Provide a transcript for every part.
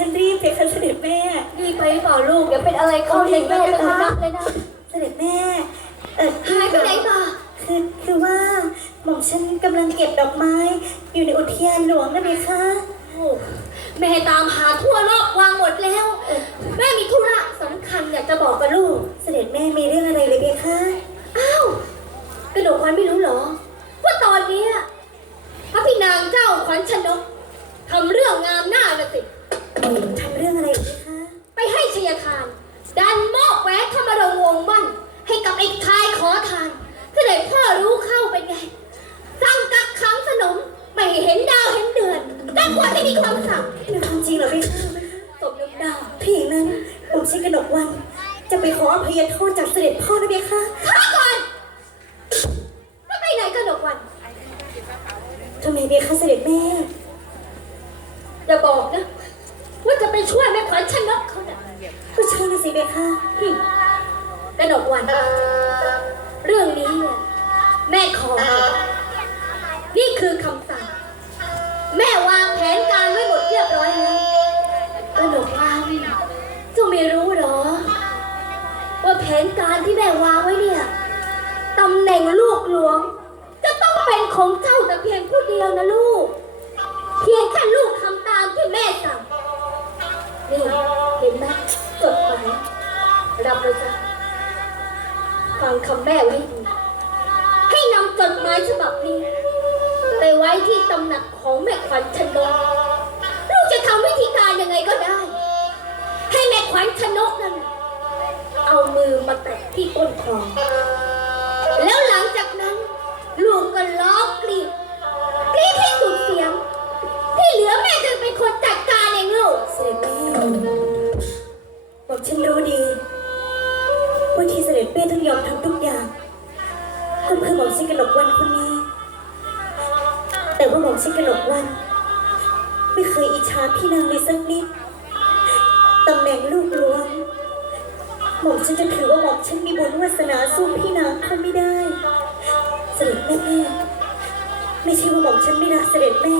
ฉันรีบเพคะเสด็จแม่รีบไปหรือเปล่าลูกเดี๋ยวเป็นอะไรเข้าเด็กแม่จะทำนักเลยนะเสด็จแม่ เออหายไปไหนมาคือคือว่าหม่อมฉันกำลังเก็บดอกไม้ อยู่ในอุทยานหลวงนะเพคะโอ้แม่ตามหาทั่วโลกวางหมดแล้ว แม่มีธุระสำคัญอยากจะบอกกับลูก เสด็จแม่มีเรื่องอะไรเลยเพคะอ้าวกระดกวันไม่รู้เหรอว่าตอนเนี้ยพระพี่นางเจ้าขวัญชนกทำเรื่องงามหน้าละสิ ทำเรื่องอะไรเพคะไปให้ชยทานดันมอบแหวนธรรมรงวงศ์มั่นให้กับไอ้ชายขอทานเสด็จพ่อรู้เข้าเป็นไง สั่งกักขังสนม ไม่ให้เห็นดาวเห็นเดือนแต่กว่าที่มีความสั่งเป็นความจริงเหรอเพคะสมน้ำดาวพี่อย่างนั้นหม่อมฉันกระหนกวัน จะไปขออภัยโทษจากเสด็จพ่อนะเพคะข้าก่อนแล้วไปไหนกันดกวันทำไมเพคะเสด็จแม่ อย่าบอกนะ ว่าจะไปช่วยแม่ขวัญชนกเขาน่ะ ก็ใช่นะสิเพคะกระดกวัน เรื่องนี้เนี่ยแม่ขอ นี่คือคำสั่ง แม่วางแผนการไว้หมดเรียบร้อยแล้วกระดกวันเจ้าไม่รู้หรอ ว่าแผนการที่แม่วางไว้เนี่ยตำแหน่งลูกหลวง จะต้องเป็นของเจ้าแต่เพียงผู้เดียวนะลูก เพียงแค่ลูก รับเลยจ้ะฟังคำแม่ไว้ให้ดีให้นำจดหมายฉบับนี้ ไปไว้ที่ตำหนักของแม่ขวัญชนกลูกจะทำวิธีการยังไงก็ได้ ให้แม่ขวัญชนกนั่นเอามือมาแตะที่ก้นคอแล้วหลังจากนั้น ลูกก็ร้อกรีด ว่าที่เสด็จแม่ต้องยอมทำทุกอย่างก็เพื่อหม่อมชินกนกวันคนนี้ แต่ว่าหม่อมชินกนกวัน ไม่เคยอิจฉาพี่นางเลยสักนิดตำแหน่งลูกหลวงหม่อมฉันจะถือว่าหม่อมฉันมีบุญวาสนาสู้พี่นางเขาไม่ได้ เสด็จแม่ ไม่ใช่ว่าหม่อมฉันไม่รักเสด็จแม่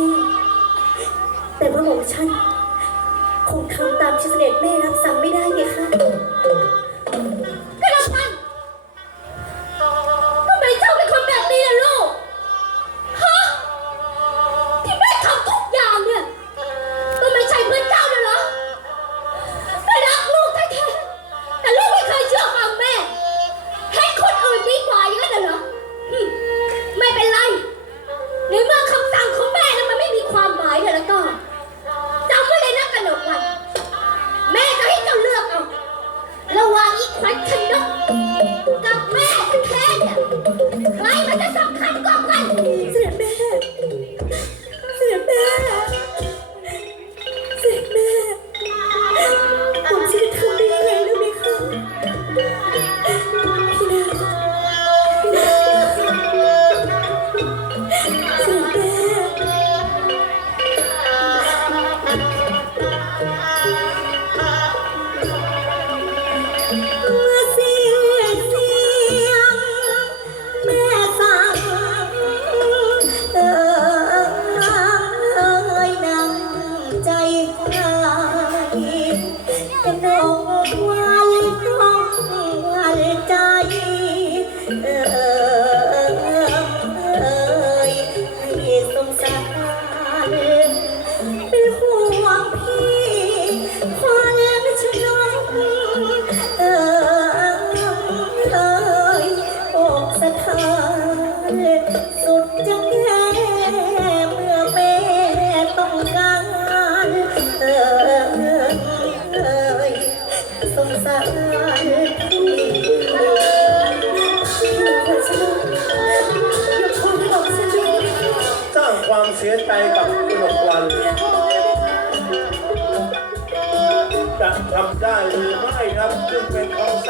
แต่ว่าหม่อมฉันคงทำตามที่เสด็จแม่รับสั่งไม่ได้ไงคะ สงสาร้างความเสียใจกับกนกวันจะทำได้หรือไม่ครับซึ่งเป็นคำ